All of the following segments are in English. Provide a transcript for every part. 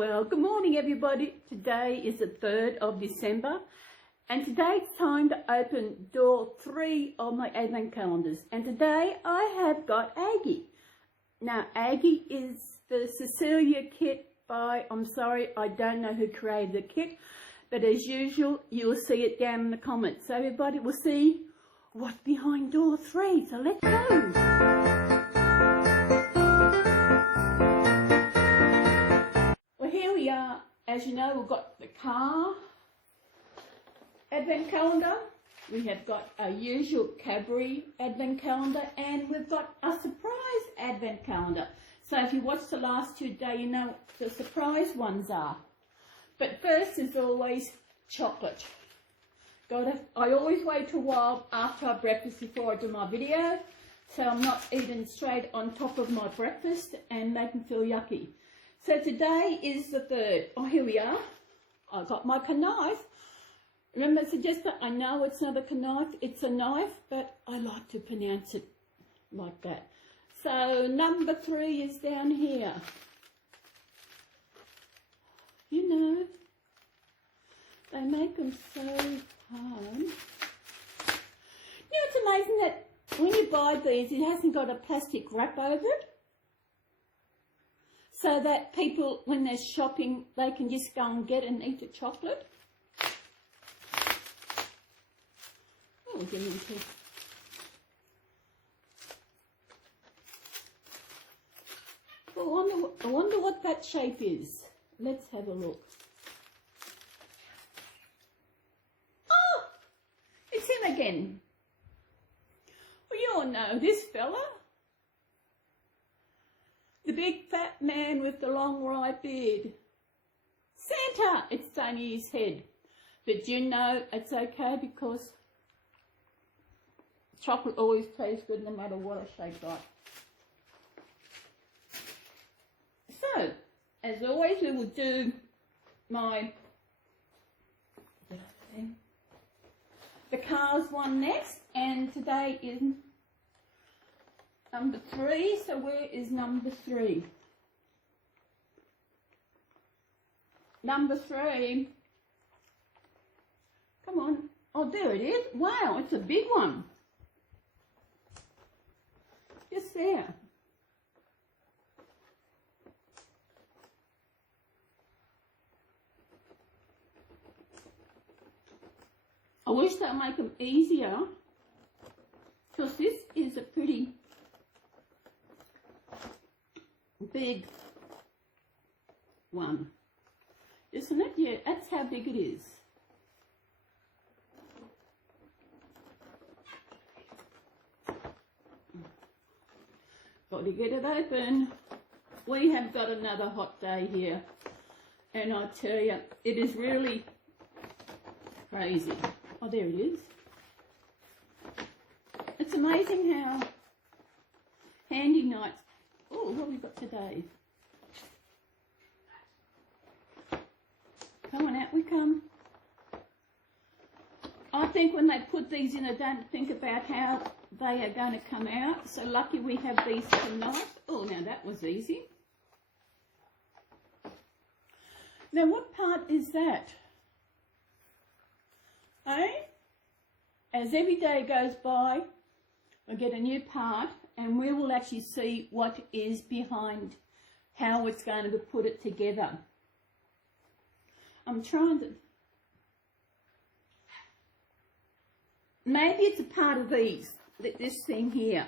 Well, good morning everybody. Today is the 3rd of December and today it's time to open door 3 of my advent calendars. And today I have got Aggie. Now Aggie is the Cecilia kit by, I'm sorry, I don't know who created the kit, but as usual you'll see it down in the comments. So everybody will see what's behind door 3. So let's go. As you know, we've got the car advent calendar, we have got a usual Cadbury advent calendar, and we've got a surprise advent calendar. So if you watched the last 2 days, you know what the surprise ones are. But first, as always, chocolate. I always wait a while after I breakfast before I do my video, so I'm not eating straight on top of my breakfast and making me feel yucky. So today is the 3rd. Oh, here we are. I got my knife. Remember, suggested, I know it's not a knife, it's a knife, but I like to pronounce it like that. So number 3 is down here. You know, they make them so hard. You know, it's amazing that when you buy these, it hasn't got a plastic wrap over it, so that people, when they're shopping, they can just go and get and eat the chocolate. Oh, I wonder what that shape is. Let's have a look. Oh, it's him again. Well, you all know this fella. The big fat man with the long white beard. Santa! It's only his head. But you know it's okay because chocolate always tastes good no matter what I shape like. So, as always, we will do the cars one next, and today is number 3, so where is number 3? Number 3. Come on. Oh, there it is. Wow, it's a big one. Just there. I wish they'd make them easier, because this is a pretty big one, isn't it? Yeah, that's how big it is. Got to get it open. We have got another hot day here, and I tell you, it is really crazy. Oh, there it is. It's amazing how handy nights. Oh, what have we got today? Come on, out we come. I think when they put these in, I don't think about how they are going to come out. So lucky we have these tonight. Oh, now that was easy. Now, what part is that? Eh? As every day goes by, I get a new part, and we will actually see what is behind how it's going to put it together. I'm trying to... Maybe it's a part of these, this thing here.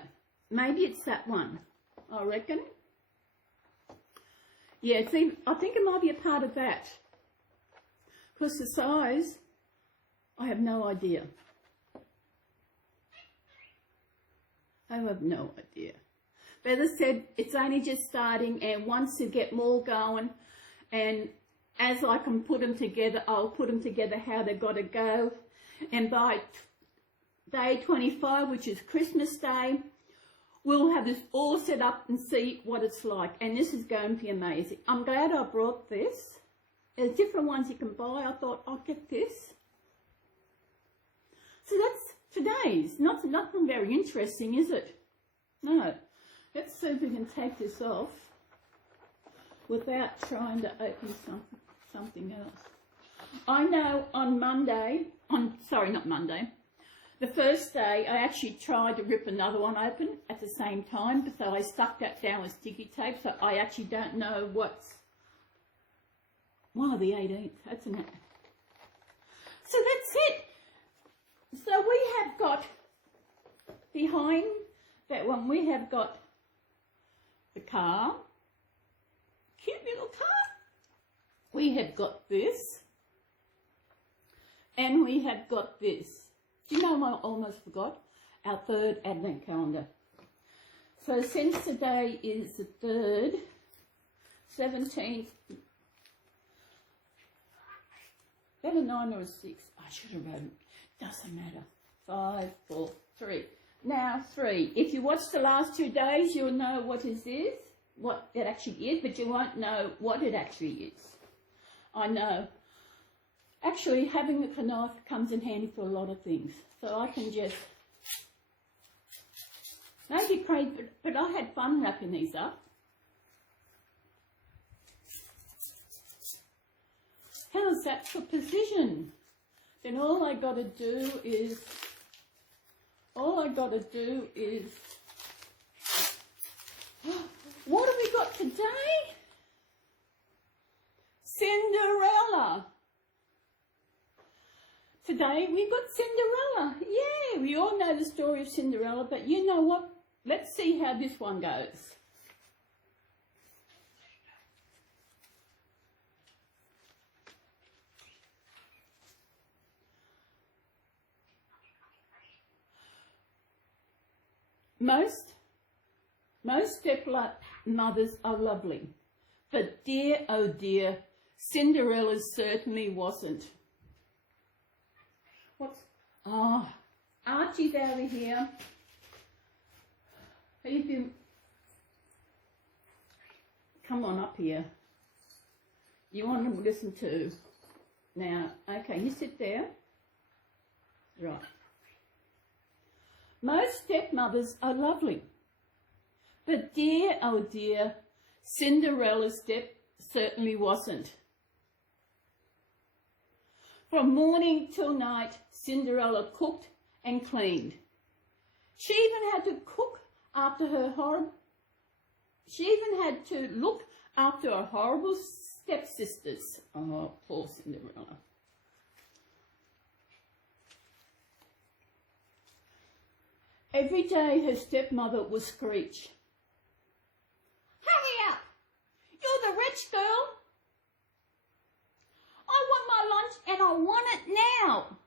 Maybe it's that one, I reckon. Yeah, I think it might be a part of that. Because the size, I have no idea. I have no idea. But as I said, it's only just starting, and once you get more going, and as I can put them together, I'll put them together how they've got to go. And by day 25, which is Christmas Day, we'll have this all set up and see what it's like. And this is going to be amazing. I'm glad I brought this. There's different ones you can buy. I thought I'll get this. So that's today's. Nothing very interesting, is it? No. Let's see if we can take this off without trying to open something else. I know on Monday, not Monday, the first day I actually tried to rip another one open at the same time, so I stuck that down with sticky tape, so I actually don't know what's, wow, the 18th, that's an, so that's it. So we have got, behind that one, we have got the car, cute little car. We have got this, and we have got this. Do you know, I almost forgot, our third advent calendar. So since today is the 3rd, 17th, that a 9 or a 6? I should have wrote it. Doesn't matter. 5, 4, 3. Now 3. If you watch the last 2 days, you'll know what it is, what it actually is, but you won't know what it actually is. I know. Actually, having a knife comes in handy for a lot of things. So I can just, maybe crazy, but I had fun wrapping these up. How's that for precision? Then all I got to do is, what have we got today? Cinderella. Today we've got Cinderella. Yeah, we all know the story of Cinderella, but you know what? Let's see how this one goes. Most stepmothers are lovely, but dear, oh dear, Cinderella certainly wasn't. Archie's over here. Come on up here. You want to listen to? Now, okay, you sit there. Right. Most stepmothers are lovely, but dear, oh dear, Cinderella's step certainly wasn't. From morning till night, Cinderella cooked and cleaned. She even had to look after her horrible stepsisters. Oh, poor Cinderella. Every day her stepmother would screech, "Hurry up! You're the rich girl! I want my lunch and I want it now!"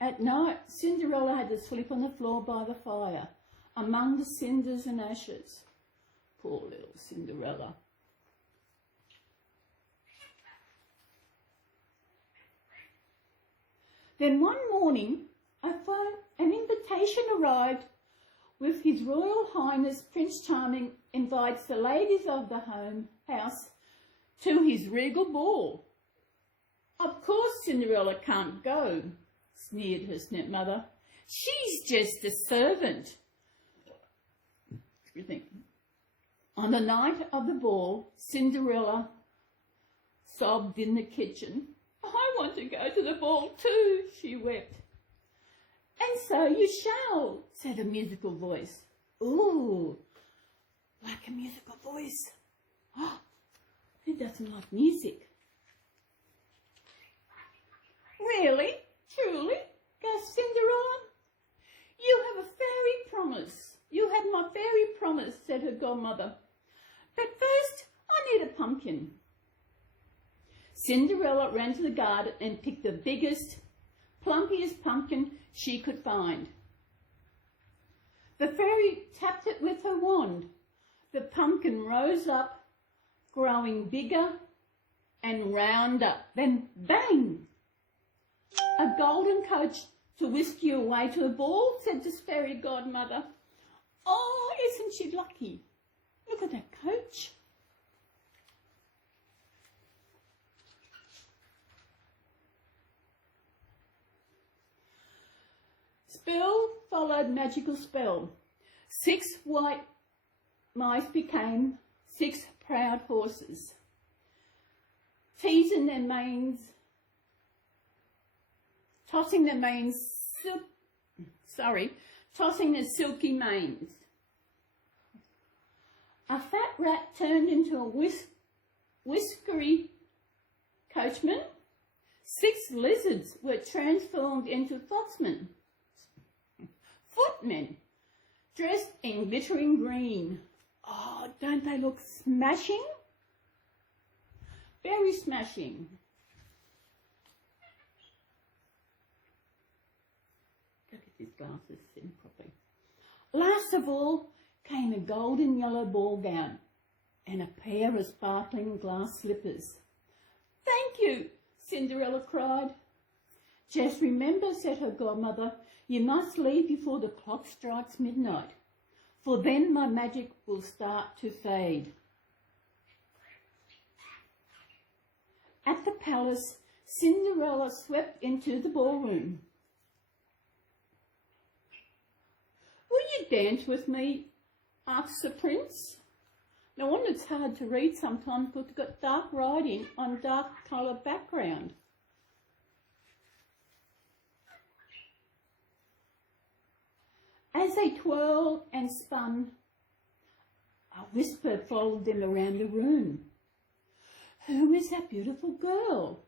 At night, Cinderella had to sleep on the floor by the fire, among the cinders and ashes. Poor little Cinderella. Then one morning, an invitation arrived with His Royal Highness Prince Charming invites the ladies of the house to his regal ball. Of course Cinderella can't go, sneered her stepmother. She's just a servant. On the night of the ball, Cinderella sobbed in the kitchen. "I want to go to the ball too," she wept. "And so you shall," said a musical voice. Ooh, like a musical voice. Oh, who doesn't like music? "Really? Truly?" gasped Cinderella. "You have a fairy promise. You had my fairy promise," said her godmother. "But first, I need a pumpkin." Cinderella ran to the garden and picked the biggest, plumpiest pumpkin she could find. The fairy tapped it with her wand. The pumpkin rose up, growing bigger and rounder. Then bang! "A golden coach to whisk you away to the ball," said the fairy godmother. "Oh, isn't she lucky? Look at that coach." Spell followed magical spell. 6 white mice became 6 proud horses, teasing their manes, tossing their silky manes. A fat rat turned into a whiskery coachman. 6 lizards were transformed into footmen, dressed in glittering green. Oh, don't they look smashing? Very smashing. Look at his glasses in properly. Last of all came a golden yellow ball gown and a pair of sparkling glass slippers. "Thank you," Cinderella cried. "Just remember," said her godmother, "you must leave before the clock strikes midnight, for then my magic will start to fade." At the palace, Cinderella swept into the ballroom. "Will you dance with me?" asked the prince. No wonder it's hard to read sometimes because it's got dark writing on dark coloured background. As they twirled and spun, a whisper followed them around the room. "Who is that beautiful girl?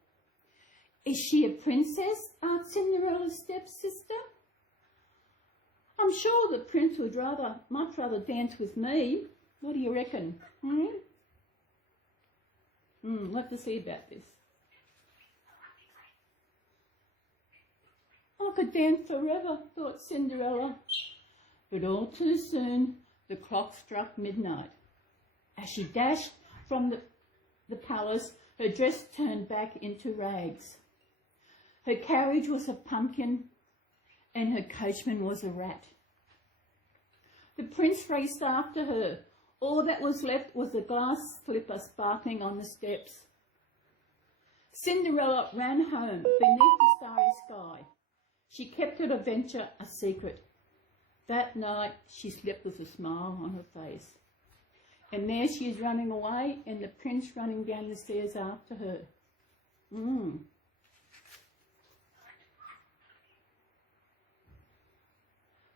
Is she a princess?" asked Cinderella's stepsister. "I'm sure the prince would much rather dance with me. What do you reckon?" We'll have to see about this. "I could dance forever," thought Cinderella. But all too soon the clock struck midnight. As she dashed from the palace, her dress turned back into rags. Her carriage was a pumpkin and her coachman was a rat. The prince raced after her. All that was left was a glass slipper sparkling on the steps. Cinderella ran home beneath the starry sky. She kept her adventure a secret. That night she slept with a smile on her face. And there she is running away and the prince running down the stairs after her.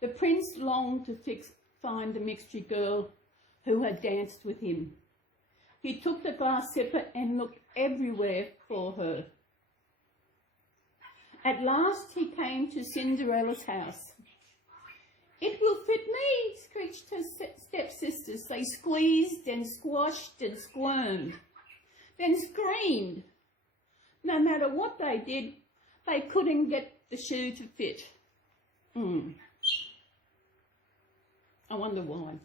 The prince longed to find the mystery girl who had danced with him. He took the glass slipper and looked everywhere for her. At last he came to Cinderella's house. "It will fit me," screeched her stepsisters. They squeezed and squashed and squirmed, then screamed. No matter what they did, they couldn't get the shoe to fit. I wonder why.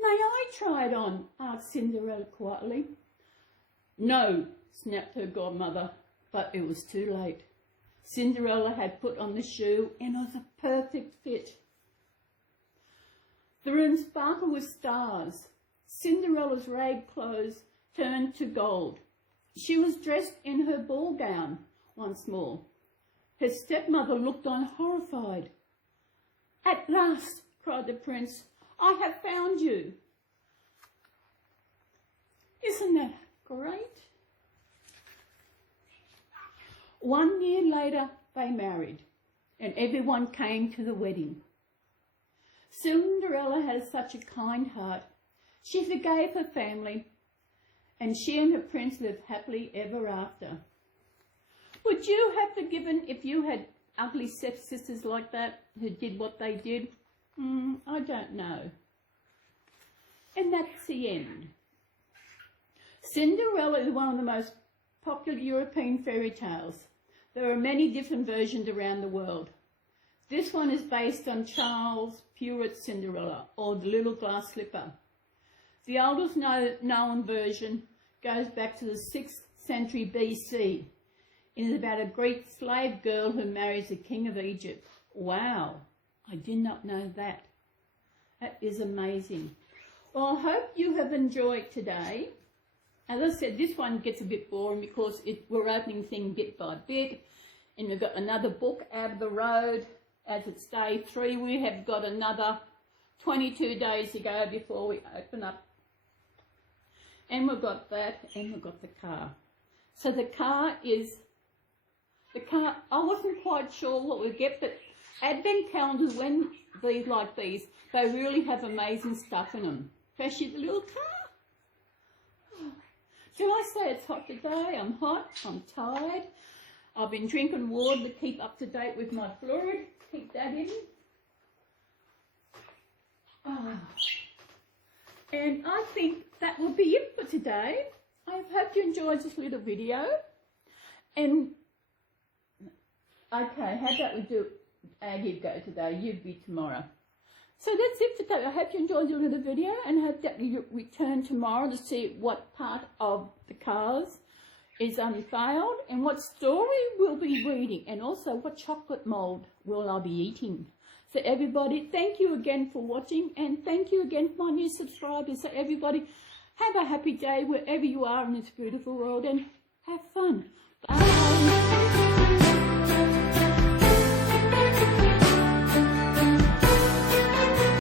"May I try it on?" asked Cinderella quietly. "No," snapped her godmother, but it was too late. Cinderella had put on the shoe and it was a perfect fit. The room sparkled with stars. Cinderella's rag clothes turned to gold. She was dressed in her ball gown once more. Her stepmother looked on horrified. "At last," cried the prince, "I have found you." Isn't that great? 1 year later, they married, and everyone came to the wedding. Cinderella had such a kind heart. She forgave her family, and she and her prince lived happily ever after. Would you have forgiven if you had ugly stepsisters like that who did what they did? I don't know. And that's the end. Cinderella is one of the most popular European fairy tales. There are many different versions around the world. This one is based on Charles Perrault's Cinderella, or The Little Glass Slipper. The oldest known version goes back to the 6th century BC. It is about a Greek slave girl who marries the king of Egypt. Wow, I did not know that. That is amazing. Well, I hope you have enjoyed today. As I said, this one gets a bit boring because we're opening things bit by bit, and we've got another book out of the road, as it's day 3. We have got another 22 days to go before we open up. And we've got that, and we've got the car. So the car, I wasn't quite sure what we'd get, but Advent calendars, when these like these, they really have amazing stuff in them, especially the little car. Shall I say it's hot today? I'm hot, I'm tired. I've been drinking water to keep up to date with my fluid, keep that in. And I think that will be it for today. I hope you enjoyed this little video. And, okay, how about we do Aggie go today, you'd be tomorrow. So that's it for today. I hope you enjoyed your little video and hope that you return tomorrow to see what part of the cars is unveiled and what story we'll be reading and also what chocolate mould will I be eating. So everybody, thank you again for watching and thank you again for my new subscribers. So everybody, have a happy day wherever you are in this beautiful world and have fun. Bye.